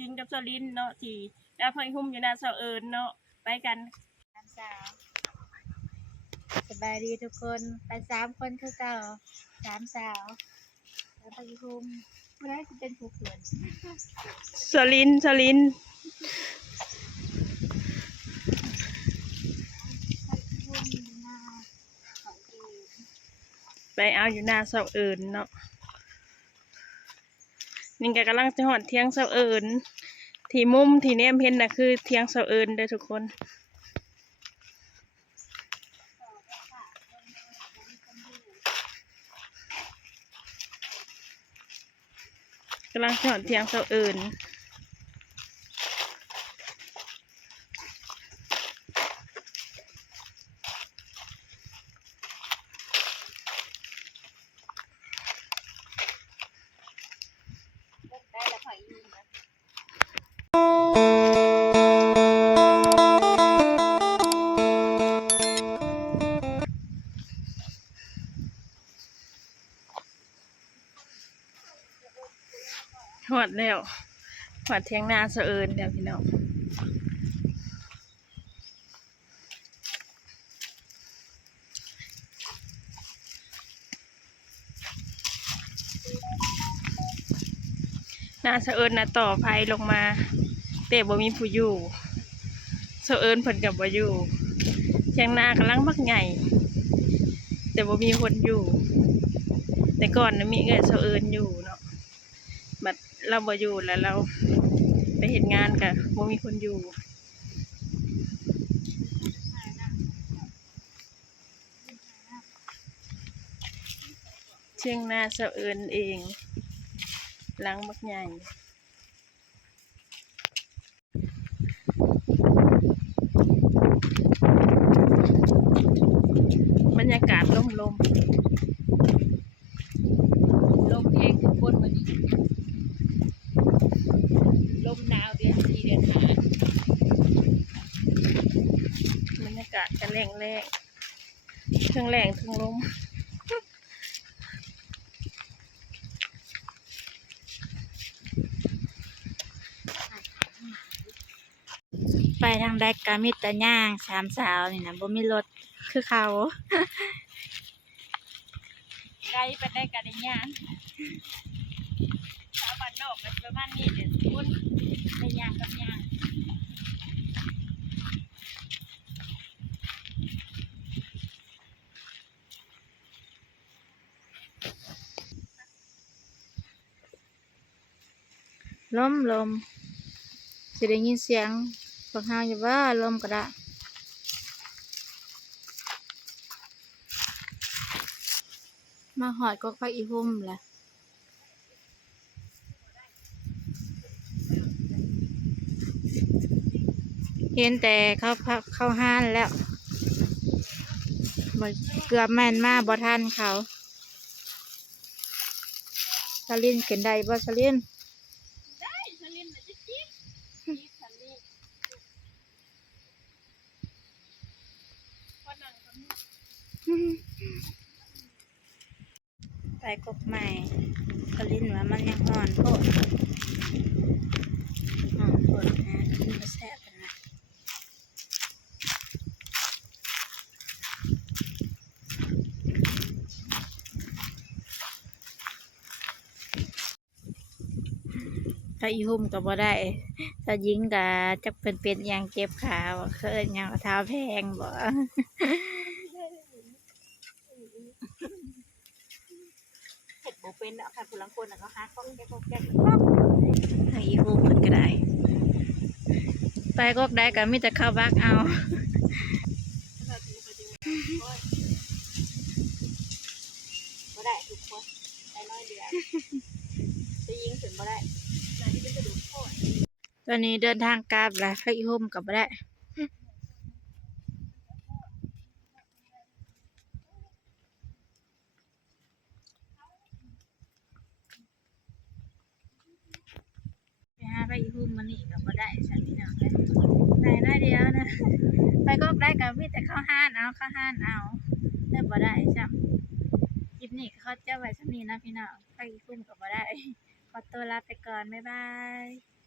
ยิงกับสลินเนาะที่แล้วพอยหุ้มอยู่หน้าเสาเอิญเนาะไปกันสาวสบายดีทุกคนไป3 คนคือเก่า3 สาวแล้วไปคุมไม่ได้จะเป็นผู้เขินสลินไปเอาอยู่หน้าเสาเอิญเนาะนี่ก็กำลังจะหอดเที่ยงเสาเอิญที่มุมที่เนมเห็นน่ะคือเที่ยงเสาเอิญเด้อทุกคนกำลังจะหอดเที่ยงเสาเอิญได้แล้วขอยืมนะหอดแล้วหอดเที่ยงนาเสะเอิญเดี๋ยวพี่น้องนาเสะเอิญนะต่อไฟลงมาแต่บ่มีผู้อยู่เสะเอิญเพิ่นกับบ่อยู่เที่ยงนากำลังบักใหญ่แต่บ่มีคนอยู่แต่ก่อนนะมีเอื้อยเสะเอิญอยู่เนาะบัดเราบ่อยู่แล้วเราไปเฮ็ดงานกะบ่มีคนอยู่เที่ยงนาเสะเอิญเองหลังบักใหญ่บรรยากาศลมเองทุกคนวันนี้ลมหนาวเดือน4 เดือน5บรรยากาศกันแรงทั้งแรงทั้งลมไปทางใดก็มีแต่ย่าง3 สาวนี่นะบ่มีรถคือเขาไกลไปได้กันได้ย่างชาวบ้านนอกกันประมาณนี้เดี๋ยวคุณไปย่างกับย่างลมจะได้ยินเสียงพวกเฮาอยู่ว่าลมก็ได้มาหอดก็ค่อยอีหุ่มแหละเห็นแต่เข้าห้านแล้วบ่เกือบแม่นมาบ่ทันเขาสลินเกินได้บ่สลินได้สลินมันจะจิ๊บสลินคนนั่งคนนี้ไปกบใหม่สลินว่ามันยังอ่อนโพดนะกินบ่แซ่บนะถ้าอีหุ่มก็บ่ได้ถ้ายิงก็จักเป็นอย่างเจ็บขาบ่เคยอย่างเท้าแพงบ่เห็ดโบเป็นเนาะค่ะผู้ลังคนน่ะก็หาข้องแก้ถ้าอีหุ่มมันก็ได้ไปก็ได้ก็มีแต่ข้าวบักเอาบ่ได้ทุกคนได้น้อยเดียวจะยิงถึงบ่ได้น่าจะเป็นกระดูกโคตรตอนนี้เดินทางกลับแล้วถ้าอีหุ่มก็บ่ได้ไปอีหุ่มมันนี่ก็บ่ได้ฉันพี่น้องเลยได้เดียวนะไปก็ได้ก็มีแต่ข้าวห้านเอาแต่บ่ได้จ้ะคลิปนี้เขาจะไว้สำนี้นะพี่น้องไปอีหุ่มก็บ่ได้ขอตัวลาไปก่อนบ๊ายบาย